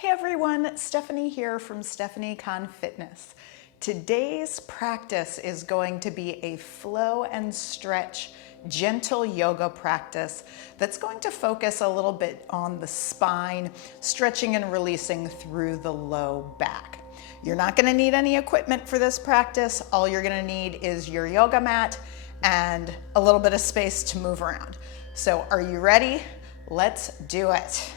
Hey everyone, Stephanie here from Stephanie Con Fitness. Today's practice is going to be a flow and stretch gentle yoga practice that's going to focus a little bit on the spine, stretching and releasing through the low back. You're not going to need any equipment for this practice. All you're going to need is your yoga mat and a little bit of space to move around. So are you ready? Let's do it.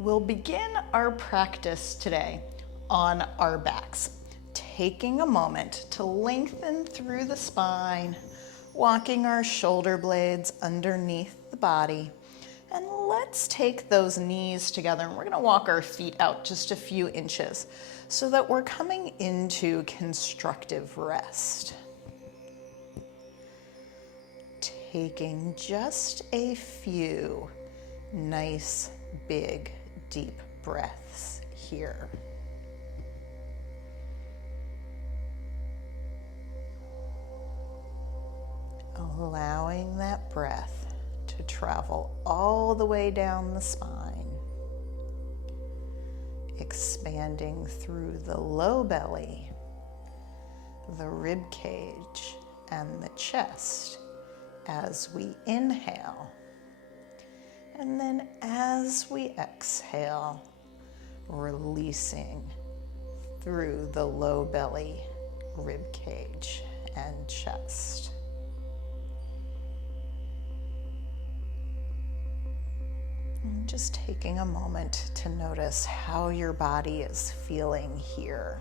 We'll begin our practice today on our backs, taking a moment to lengthen through the spine, walking our shoulder blades underneath the body. And let's take those knees together and we're going to walk our feet out just a few inches so that we're coming into constructive rest. Taking just a few nice, big, deep breaths here. Allowing that breath to travel all the way down the spine, expanding through the low belly, the rib cage, and the chest as we inhale. And then as we exhale, releasing through the low belly, rib cage, and chest. And just taking a moment to notice how your body is feeling here.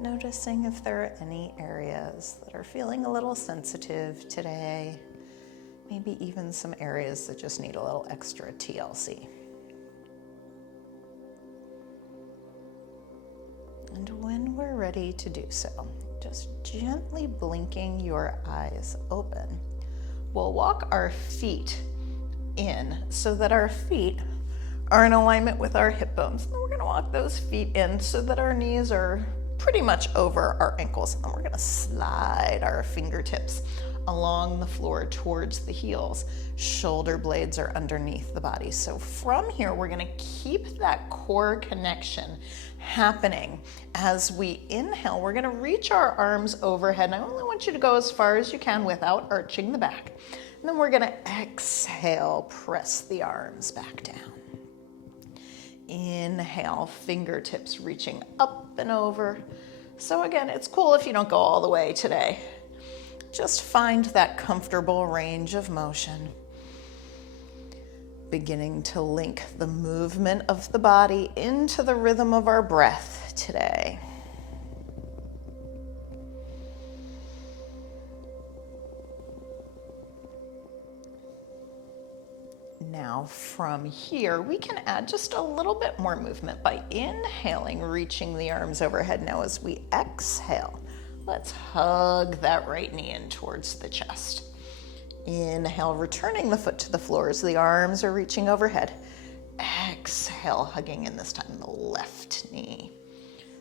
Noticing if there are any areas that are feeling a little sensitive today. Maybe even some areas that just need a little extra TLC. And when we're ready to do so, just gently blinking your eyes open, we'll walk our feet in so that our feet are in alignment with our hip bones. And we're going to walk those feet in so that our knees are pretty much over our ankles. And we're going to slide our fingertips along the floor towards the heels. Shoulder blades are underneath the body. So from here, we're going to keep that core connection happening. As we inhale, we're going to reach our arms overhead. And I only want you to go as far as you can without arching the back. And then we're going to exhale, press the arms back down. Inhale, fingertips reaching up and over. So again, it's cool if you don't go all the way today. Just find that comfortable range of motion. Beginning to link the movement of the body into the rhythm of our breath today. Now from here, we can add just a little bit more movement by inhaling, reaching the arms overhead. Now as we exhale, let's hug that right knee in towards the chest. Inhale, returning the foot to the floor as the arms are reaching overhead. Exhale, hugging in this time the left knee.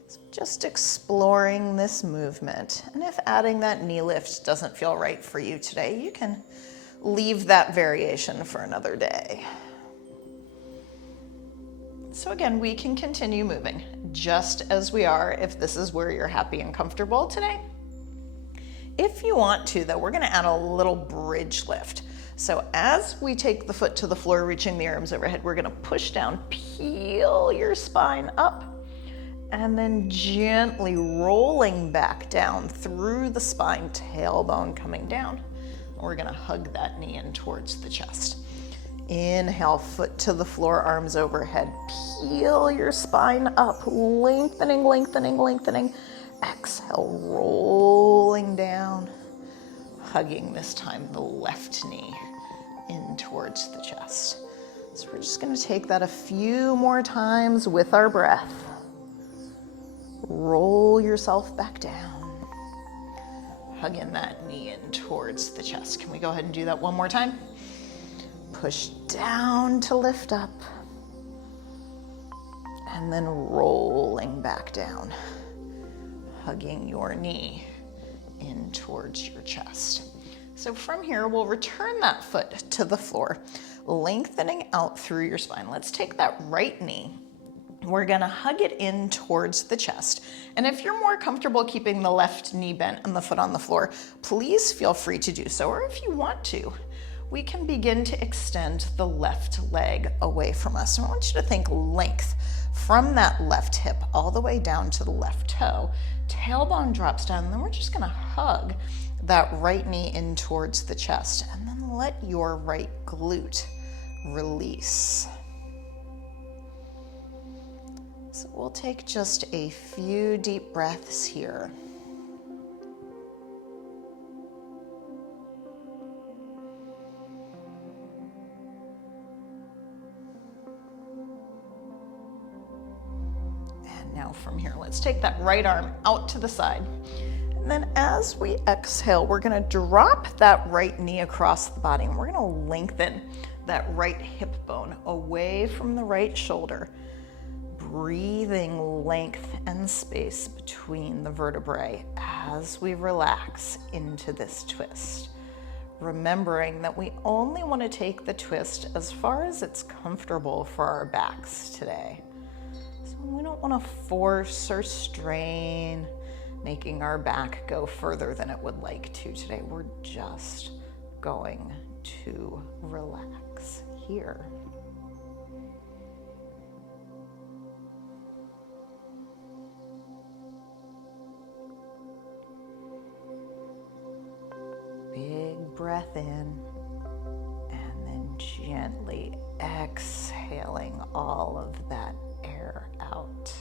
So just exploring this movement. And if adding that knee lift doesn't feel right for you today, you can leave that variation for another day. So again, we can continue moving just as we are if this is where you're happy and comfortable today. If you want to, though, we're going to add a little bridge lift. So as we take the foot to the floor, reaching the arms overhead, we're going to push down, peel your spine up, and then gently rolling back down through the spine, tailbone coming down. We're going to hug that knee in towards the chest. Inhale, foot to the floor, arms overhead. Peel your spine up, lengthening, lengthening, lengthening. Exhale, rolling down, hugging this time the left knee in towards the chest. So we're just going to take that a few more times with our breath. Roll yourself back down, hugging that knee in towards the chest. Can we go ahead and do that one more time? Push down to lift up, and then rolling back down, hugging your knee in towards your chest. So from here, we'll return that foot to the floor, lengthening out through your spine. Let's take that right knee. We're gonna hug it in towards the chest. And if you're more comfortable keeping the left knee bent and the foot on the floor, please feel free to do so. Or if you want to, we can begin to extend the left leg away from us. So I want you to think length from that left hip all the way down to the left toe. Tailbone drops down, and then we're just gonna hug that right knee in towards the chest, and then let your right glute release. So we'll take just a few deep breaths here. And now from here, let's take that right arm out to the side. And then as we exhale, we're gonna drop that right knee across the body, and we're gonna lengthen that right hip bone away from the right shoulder, breathing length and space between the vertebrae as we relax into this twist. Remembering that we only want to take the twist as far as it's comfortable for our backs today. So we don't want to force or strain, making our back go further than it would like to today. We're just going to relax here. Big breath in, and then gently exhaling all of that air out.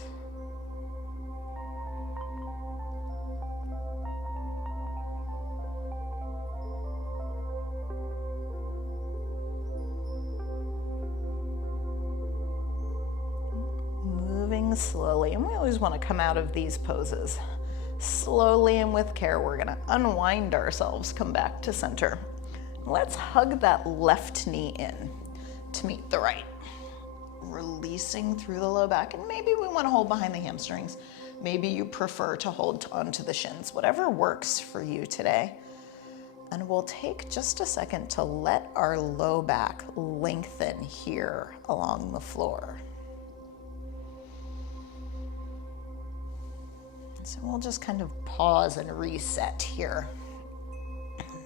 Moving slowly, and we always want to come out of these poses slowly and with care. We're going to unwind ourselves, come back to center. Let's hug that left knee in to meet the right. Releasing through the low back, and maybe we want to hold behind the hamstrings. Maybe you prefer to hold onto the shins, whatever works for you today. And we'll take just a second to let our low back lengthen here along the floor. So we'll just kind of pause and reset here.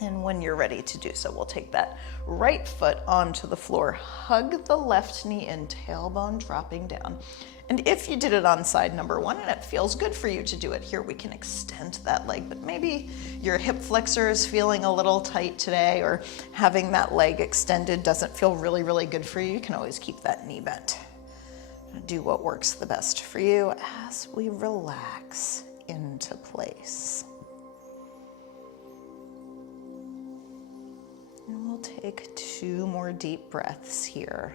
And when you're ready to do so, we'll take that right foot onto the floor, hug the left knee in, tailbone dropping down. And if you did it on side number one and it feels good for you to do it here, we can extend that leg. But maybe your hip flexor is feeling a little tight today, or having that leg extended doesn't feel really, really good for you. You can always keep that knee bent. Do what works the best for you as we relax into place. And we'll take 2 more deep breaths here.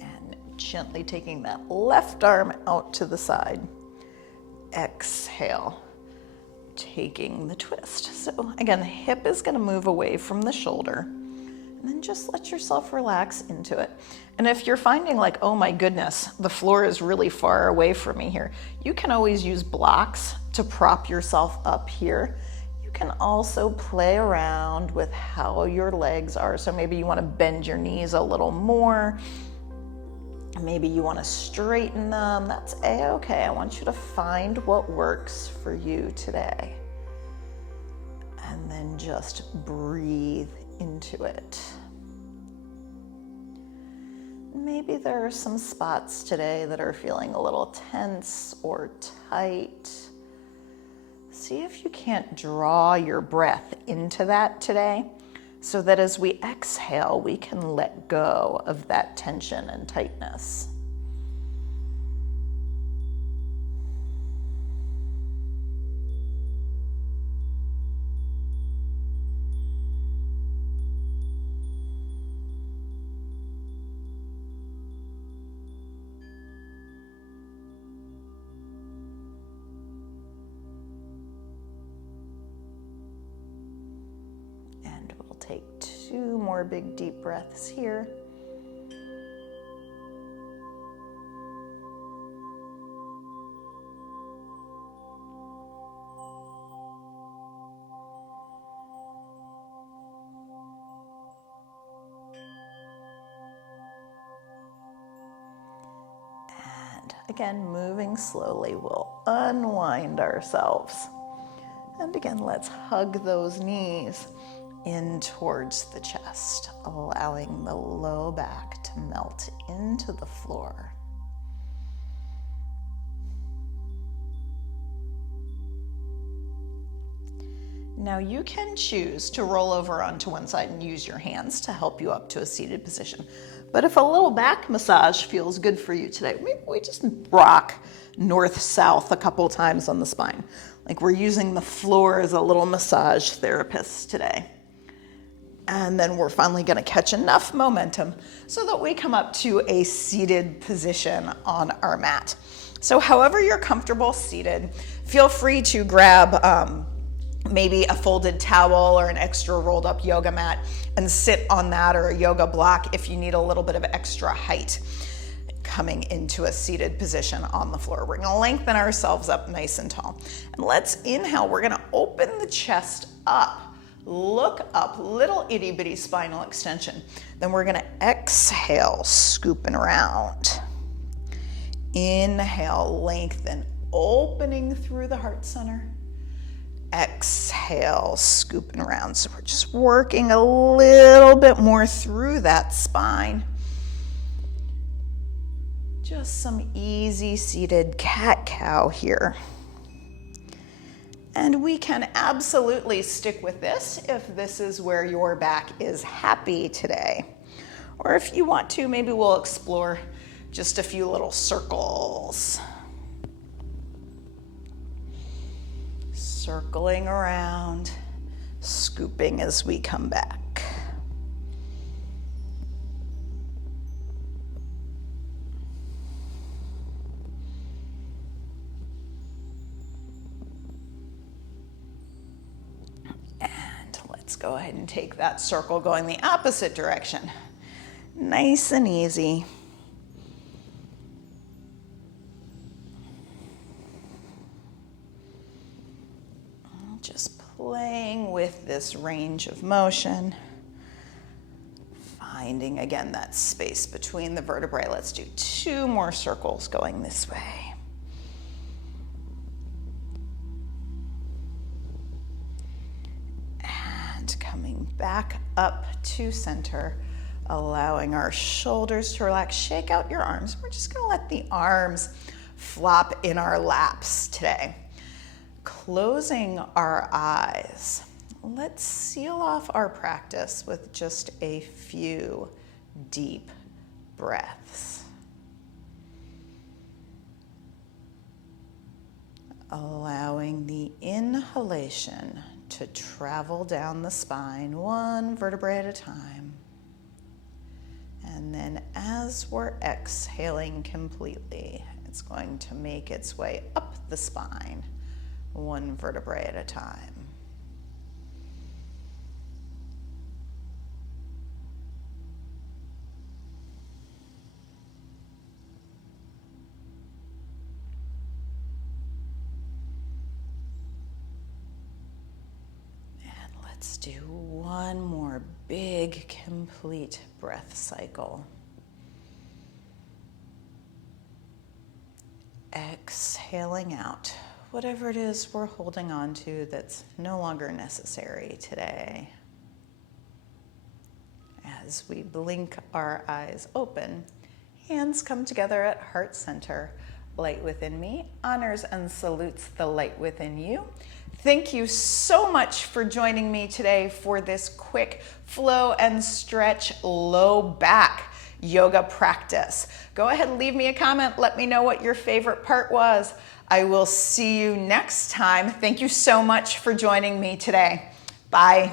And gently taking that left arm out to the side. Exhale, taking the twist. So again, hip is going to move away from the shoulder, and then just let yourself relax into it. And if you're finding like, oh my goodness, the floor is really far away from me here, you can always use blocks to prop yourself up here. You can also play around with how your legs are. So maybe you want to bend your knees a little more. Maybe you want to straighten them. That's a-okay. I want you to find what works for you today. And then just breathe into it. Maybe there are some spots today that are feeling a little tense or tight. See if you can't draw your breath into that today, so that as we exhale, we can let go of that tension and tightness. Take 2 more big deep breaths here. Again, moving slowly, we'll unwind ourselves. And again, let's hug those knees in towards the chest, allowing the low back to melt into the floor. Now you can choose to roll over onto one side and use your hands to help you up to a seated position. But if a little back massage feels good for you today, maybe we just rock north-south a couple times on the spine. Like we're using the floor as a little massage therapist today. And then we're finally going to catch enough momentum so that we come up to a seated position on our mat. So however you're comfortable seated, feel free to grab maybe a folded towel or an extra rolled up yoga mat and sit on that, or a yoga block if you need a little bit of extra height coming into a seated position on the floor. We're gonna lengthen ourselves up nice and tall. And let's inhale, we're gonna open the chest up, look up, little itty bitty spinal extension. Then we're gonna exhale, scooping around. Inhale, lengthen, opening through the heart center. Exhale, scooping around. So we're just working a little bit more through that spine. Just some easy seated cat-cow here. And we can absolutely stick with this if this is where your back is happy today. Or if you want to, maybe we'll explore just a few little circles. Circling around, scooping as we come back. And let's go ahead and take that circle going the opposite direction. Nice and easy. Just playing with this range of motion. Finding, again, that space between the vertebrae. Let's do 2 more circles going this way. And coming back up to center, allowing our shoulders to relax. Shake out your arms. We're just gonna let the arms flop in our laps today. Closing our eyes, let's seal off our practice with just a few deep breaths. Allowing the inhalation to travel down the spine, 1 vertebrae at a time. And then as we're exhaling completely, it's going to make its way up the spine, 1 vertebrae at a time. And let's do 1 more big, complete breath cycle. Exhaling out whatever it is we're holding on to that's no longer necessary today. As we blink our eyes open, hands come together at heart center. Light within me honors and salutes the light within you. Thank you so much for joining me today for this quick flow and stretch low back yoga practice. Go ahead and leave me a comment. Let me know what your favorite part was. I will see you next time. Thank you so much for joining me today. Bye.